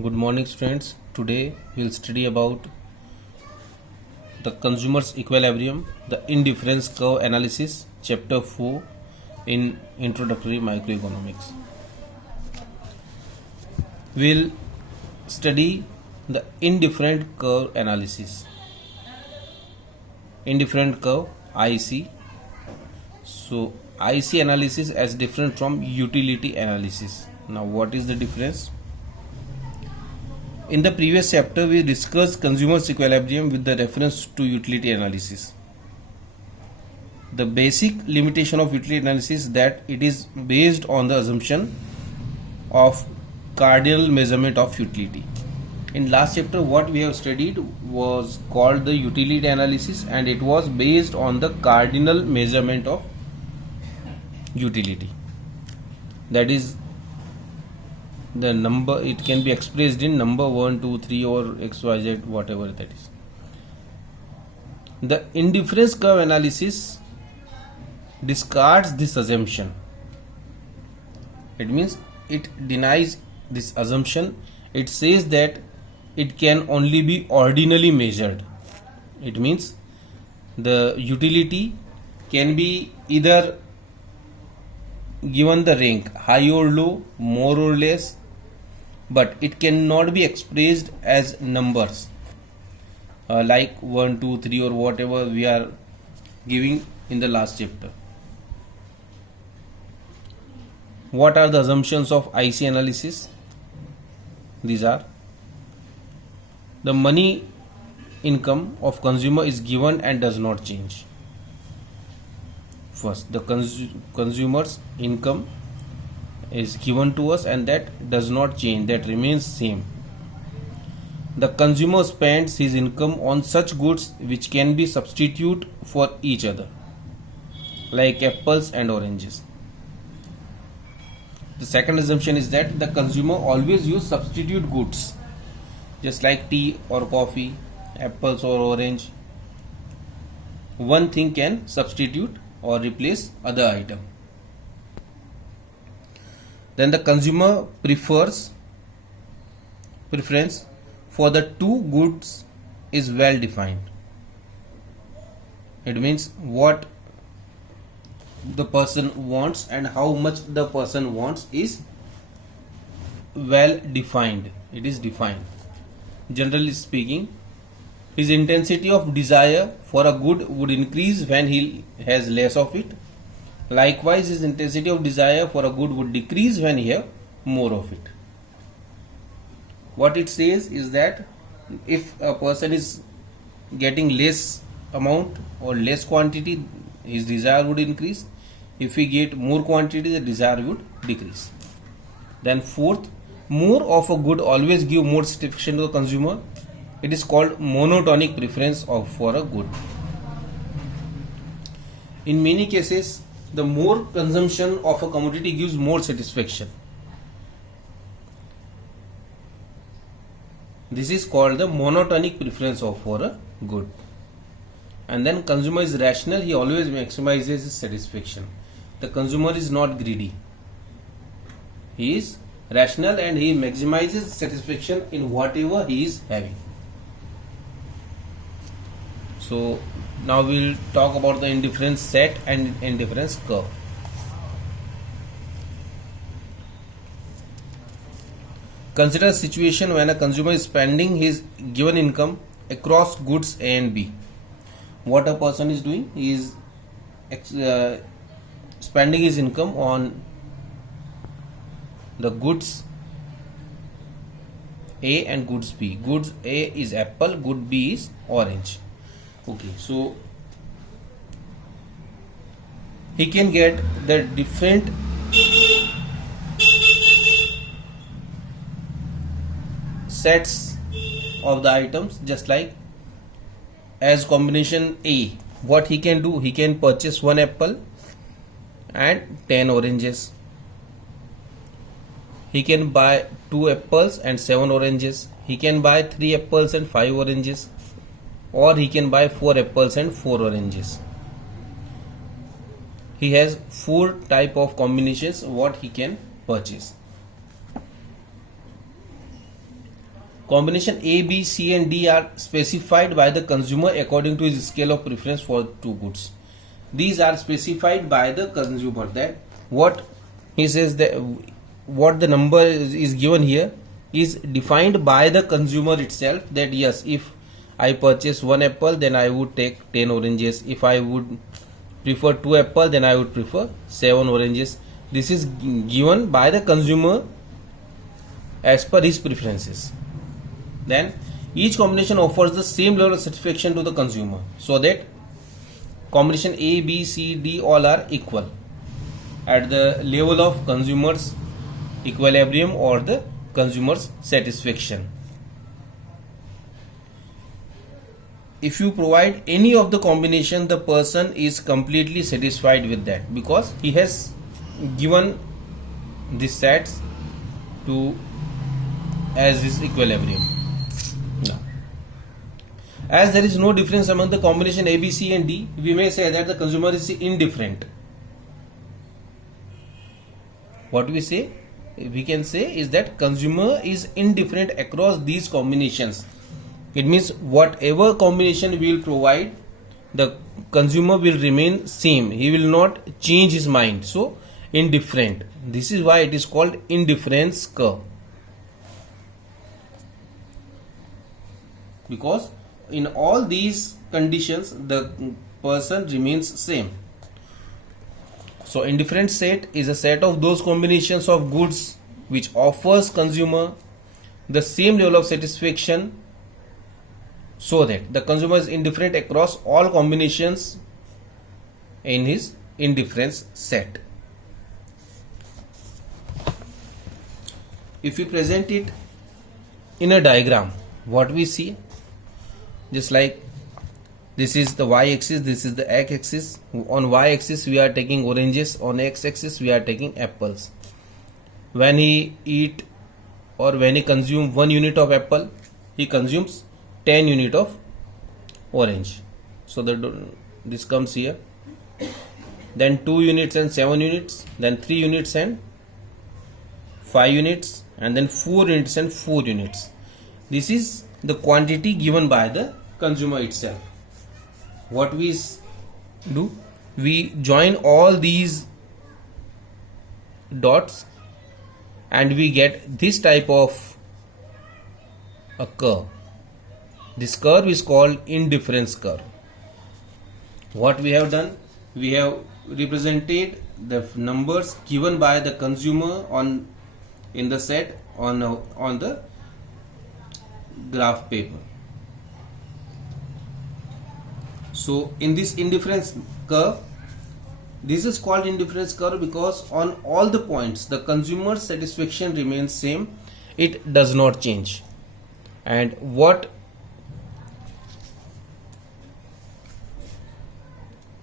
Good morning, students. Today we will study about the consumer's equilibrium, the indifference curve analysis, chapter 4 in introductory microeconomics. We will study the indifferent curve analysis. Indifferent curve IC. So IC analysis as different from utility analysis. Now what is the difference? In the previous chapter, we discussed consumer's equilibrium with the reference to utility analysis. The basic limitation of utility analysis is that it is based on the assumption of cardinal measurement of utility. In last chapter, what we have studied was called the utility analysis, and it was based on the cardinal measurement of utility. That is the number. It can be expressed in number 1, 2, 3 or xyz, whatever that is. The indifference curve analysis discards this assumption. It means it denies this assumption. It says that it can only be ordinally measured. It means the utility can be either given the rank high or low, more or less, but it cannot be expressed as numbers like 1, 2, 3 or whatever we are giving in the last chapter. What are the assumptions of IC analysis? These are: the money income of consumer is given and does not change. First, the consumer's income is given to us and that does not change, that remains same. The consumer spends his income on such goods which can be substituted for each other, like apples and oranges. The second assumption is that the consumer always use substitute goods, just like tea or coffee, apples or orange. One thing can substitute or replace other item. Then the consumer preference for the two goods is well defined. It means what the person wants and how much the person wants is well defined. It is defined. Generally speaking, his intensity of desire for a good would increase when he has less of it. Likewise, his intensity of desire for a good would decrease when he has more of it. What it says is that if a person is getting less amount or less quantity, his desire would increase. If he get more quantity, the desire would decrease. Then fourth, more of a good always give more satisfaction to the consumer. It is called monotonic preference for a good. In many cases, the more consumption of a commodity gives more satisfaction. This is called the monotonic preference for a good. And then consumer is rational, he always maximizes his satisfaction. The consumer is not greedy. He is rational and he maximizes satisfaction in whatever he is having. So now we will talk about the indifference set and indifference curve. Consider a situation when a consumer is spending his given income across goods A and B. What a person is doing, he is spending his income on the goods A and goods B. Goods A is apple, good B is orange. Okay, so he can get the different sets of the items, just like as combination A. What he can do, he can purchase one apple and 10 oranges. He can buy 2 apples and 7 oranges. He can buy 3 apples and 5 oranges. Or he can buy 4 apples and 4 oranges. He has 4 type of combinations what he can purchase. Combination A, B, C and D are specified by the consumer according to his scale of preference for two goods. These are specified by the consumer. That what he says, that what the number is given here is defined by the consumer itself, that yes, if I purchase one apple, then I would take 10 oranges. If I would prefer 2 apples, then I would prefer 7 oranges. This is given by the consumer as per his preferences. Then each combination offers the same level of satisfaction to the consumer, so that combination A, B, C, D all are equal at the level of consumer's equilibrium or the consumer's satisfaction. If you provide any of the combination, the person is completely satisfied with that, because he has given the sets to as his equilibrium. Now, as there is no difference among the combination A, B, C and D, we may say that the consumer is indifferent. What we say? We can say is that consumer is indifferent across these combinations. It means whatever combination we will provide, the consumer will remain same. He will not change his mind. So indifferent. This is why it is called indifference curve. Because in all these conditions, the person remains same. So indifferent set is a set of those combinations of goods which offers consumer the same level of satisfaction, so that the consumer is indifferent across all combinations in his indifference set. If we present it in a diagram, what we see, just like this is the y-axis, this is the x-axis. On y-axis we are taking oranges, on x-axis we are taking apples. When he eat or when he consume 1 unit of apple, he consumes 10 unit of orange. So this comes here. Then 2 units and 7 units, then 3 units and 5 units, and then 4 units and 4 units. This is the quantity given by the consumer itself. What we do, we join all these dots and we get this type of a curve. This curve is called indifference curve. What we have done, we have represented the numbers given by the consumer in the set on the graph paper. So in this indifference curve, this is called indifference curve because on all the points the consumer's satisfaction remains same, it does not change. And what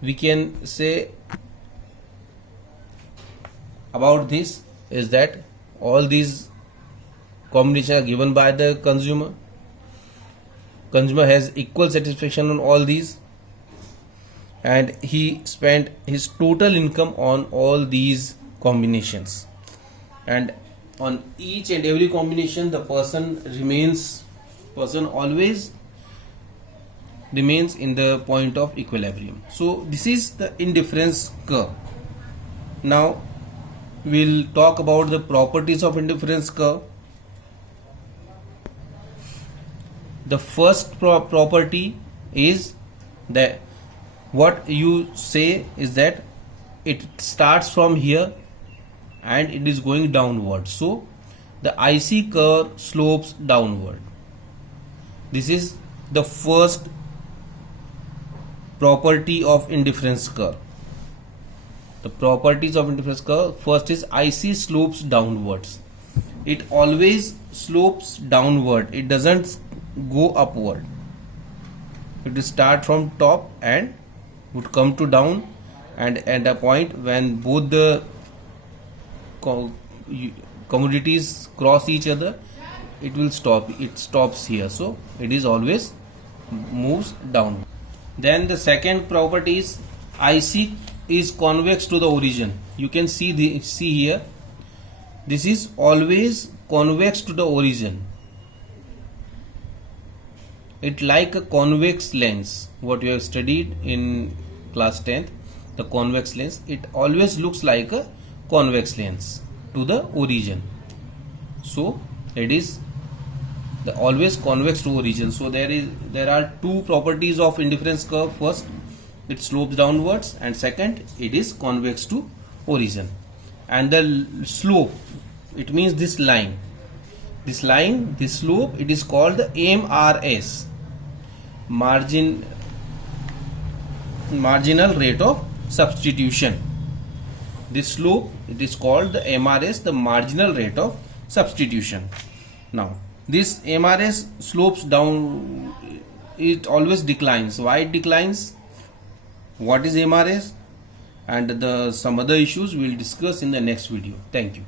we can say about this is that all these combinations are given by the consumer. Consumer has equal satisfaction on all these, and he spent his total income on all these combinations, and on each and every combination the person always remains in the point of equilibrium. So this is the indifference curve. Now we'll talk about the properties of indifference curve. The first property is that what you say is that it starts from here and it is going downward. So the IC curve slopes downward. This is the first property of indifference curve. The properties of indifference curve, first is IC slopes downwards. It always slopes downward. It doesn't go upward. It will start from top and would come to down, and at a point when both the commodities cross each other, it will stop. It stops here. So it is always moves down. Then the second property is IC is convex to the origin. You can see here. This is always convex to the origin. it like a convex lens, what you have studied in class 10th, the convex lens, it always looks like a convex lens to the origin. So it is always convex to origin. So there are two properties of indifference curve. First, it slopes downwards, and second, it is convex to origin. And the slope, it means this line, this slope, it is called the MRS, marginal rate of substitution. This slope, it is called the MRS, the marginal rate of substitution. Now this MRS slopes down, it always declines. Why it declines? What is MRS? And some other issues we will discuss in the next video. Thank you.